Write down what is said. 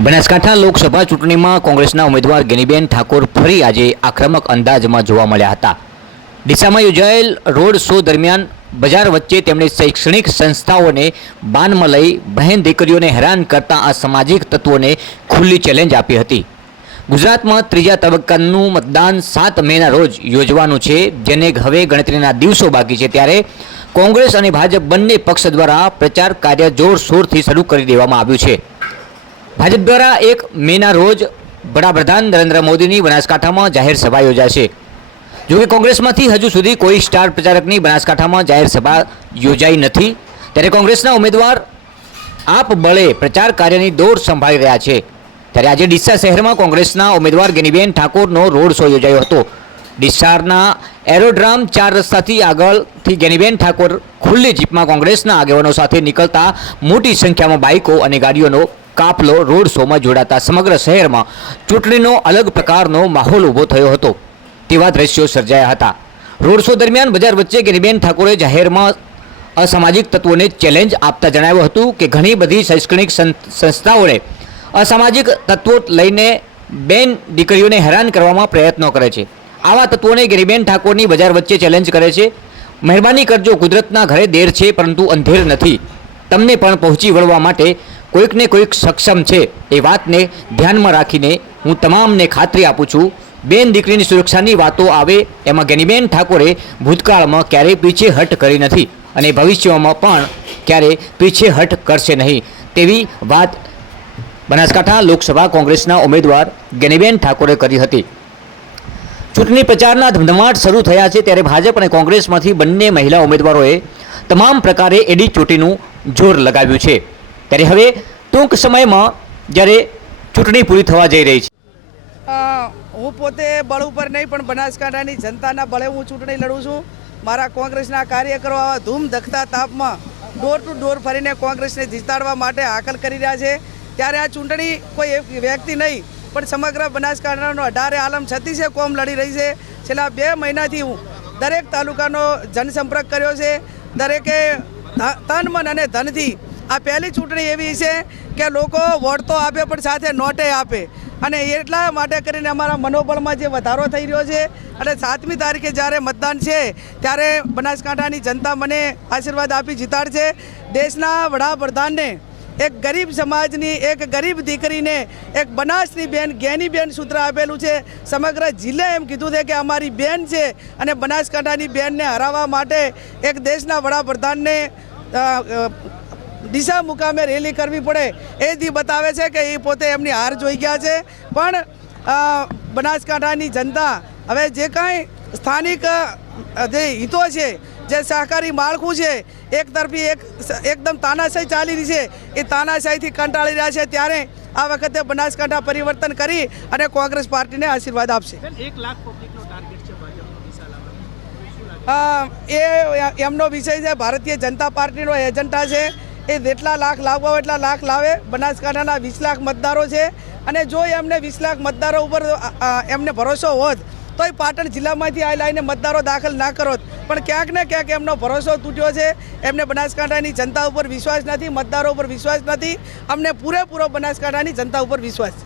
બનાસકાંઠા લોકસભા ચૂંટણીમાં કોંગ્રેસના ઉમેદવાર ગેનીબેન ઠાકોર ફરી આજે આક્રમક અંદાજમાં જોવા મળ્યા હતા। ડીસામાં યોજાયેલ રોડ શો દરમિયાન બજાર વચ્ચે તેમણે શૈક્ષણિક સંસ્થાઓને બાનમાં લઈ બહેન દીકરીઓને હેરાન કરતા અસામાજિક તત્વોને ખુલ્લી ચેલેન્જ આપી હતી। ગુજરાતમાં ત્રીજા તબક્કાનું મતદાન 7 મેના રોજ યોજવાનું છે, જેને હવે ગણતરીના દિવસો બાકી છે। ત્યારે કોંગ્રેસ અને ભાજપ બંને પક્ષ દ્વારા પ્રચાર કાર્ય જોરશોરથી શરૂ કરી દેવામાં આવ્યું છે। ભાજપ દ્વારા 1 મેના રોજ વડાપ્રધાન નરેન્દ્ર મોદીની બનાસકાંઠામાં જાહેર સભા યોજાશે। જોકે કોંગ્રેસમાંથી હજુ સુધી કોઈ સ્ટાર પ્રચારકની બનાસકાંઠામાં જાહેર સભા યોજાઈ નથી। ત્યારે કોંગ્રેસના ઉમેદવાર આપબળે પ્રચાર કાર્યની દોર સંભાળી રહ્યા છે। ત્યારે આજે ડીસા શહેરમાં કોંગ્રેસના ઉમેદવાર ગેનીબેન ઠાકોરનો રોડ શો યોજાયો હતો। ડીસાના એરોડ્રામ 4 રસ્તાથી આગળથી ગેનીબેન ઠાકોર ખુલ્લી જીપમાં કોંગ્રેસના આગેવાનો સાથે નીકળતા મોટી સંખ્યામાં બાઇકો અને ગાડીઓનો કાફલો રોડ શોમાં જોડાતા સમગ્ર શહેરમાં ચૂંટણીનો અલગ પ્રકારનો માહોલ ઊભો થયો હતો તેવા દ્રશ્યો સર્જાયા હતા। રોડ શો દરમિયાન બજાર વચ્ચે ગેનીબેન ઠાકોરે જાહેરમાં અસામાજિક તત્વોને ચેલેન્જ આપતા જણાવ્યું હતું કે ઘણી બધી શૈક્ષણિક સંસ્થાઓને અસામાજિક તત્વો લઈને બેન દીકરીઓને હેરાન કરવામાં પ્રયત્નો કરે છે। આવા તત્વોને ગેનીબેન ઠાકોરની બજાર વચ્ચે ચેલેન્જ કરે છે। મહેરબાની કરજો, કુદરતના ઘરે દેર છે પરંતુ અંધેર નથી। તમને પણ પહોંચી વળવા માટે કોઈકને કોઈક સક્ષમ છે। એ વાતને ધ્યાનમાં રાખીને હું તમામને ખાતરી આપું છું, બેન દીકરીની સુરક્ષાની વાતો આવે એમાં ગેનીબેન ઠાકોરે ભૂતકાળમાં ક્યારેય પીછેહટ કરી નથી અને ભવિષ્યમાં પણ ક્યારેય પીછેહટ કરશે નહીં તેવી વાત બનાસકાંઠા લોકસભા કોંગ્રેસના ઉમેદવાર ગેનીબેન ઠાકોરે કરી હતી। ચૂંટણી પ્રચારના ધમધમાટ શરૂ થયા છે ત્યારે ભાજપ અને કોંગ્રેસમાંથી બંને મહિલા ઉમેદવારોએ તમામ પ્રકારે એડી ચોટીનું જોર લગાવ્યું છે। ત્યારે હવે ટૂંક સમયમાં જ્યારે ચૂંટણી પૂરી થવા જઈ રહી છે, હું પોતે બળ ઉપર નહીં પણ બનાસકાંઠાની જનતાના બળે હું ચૂંટણી લડું છું। મારા કોંગ્રેસના કાર્યકરો આવા ધૂમ ધખતા તાપમાં ડોર ટુ ડોર ફરીને કોંગ્રેસને જીતાડવા માટે હાકલ કરી રહ્યા છે। ત્યારે આ ચૂંટણી કોઈ એક વ્યક્તિ નહીં પણ સમગ્ર બનાસકાંઠાનો 18 આલમ 36 કોમ લડી રહી છે। છેલ્લા 2 મહિનાથી હું દરેક તાલુકાનો જનસંપર્ક કર્યો છે। દરેકે તન મન અને ધનથી આ પહેલી ચૂંટણી એવી છે કે લોકો વોટ તો આપે પણ સાથે નોટે આપે અને એટલા માટે કરીને અમારા મનોબળમાં જે વધારો થઈ રહ્યો છે અને 7મી તારીખે જ્યારે મતદાન છે ત્યારે બનાસકાંઠાની જનતા મને આશીર્વાદ આપી જીતાડશે। દેશના વડાપ્રધાનને એક ગરીબ સમાજની એક ગરીબ દીકરીને એક બનાસની બેન ગેનીબેન સૂત્ર આપેલું છે। સમગ્ર જિલ્લે એમ કીધું છે કે અમારી બેન છે અને બનાસકાંઠાની બેનને હરાવવા માટે એક દેશના વડાપ્રધાનને ડીસા મુકામે રેલી કરવી પડે એ દી બતાવે છે કે એ પોતે એમની હાર જોઈ ગયા છે। પણ બનાસકાંઠાની જનતા હવે જે કાંઈ સ્થાનિક જે હિતો છે, જે સહકારી માળખું છે, એક તરફી એકદમ તાનાશાહી ચાલી રહી છે, એ તાનાશાહીથી કંટાળી રહ્યા છે। ત્યારે આ વખતે બનાસકાંઠા પરિવર્તન કરી અને કોંગ્રેસ પાર્ટીને આશીર્વાદ આપશે। 1 લાખ પબ્લિકનો ટાર્ગેટ છે ભાજપનો એ એમનો વિષય છે, ભારતીય જનતા પાર્ટીનો એજન્ડા છે। એ જેટલા લાખ લાવવા હોય એટલા લાખ લાવે। બનાસકાંઠાના 20 લાખ મતદારો છે અને જો એમને 20 લાખ મતદારો ઉપર એમને ભરોસો હોત તો એ પાટણ જિલ્લામાંથી આ લાઈને મતદારો દાખલ ના કરોત, પણ ક્યાંક ને ક્યાંક એમનો ભરોસો તૂટ્યો છે। એમને બનાસકાંઠાની જનતા ઉપર વિશ્વાસ નથી, મતદારો ઉપર વિશ્વાસ નથી। અમને પૂરેપૂરો બનાસકાંઠાની જનતા ઉપર વિશ્વાસ છે।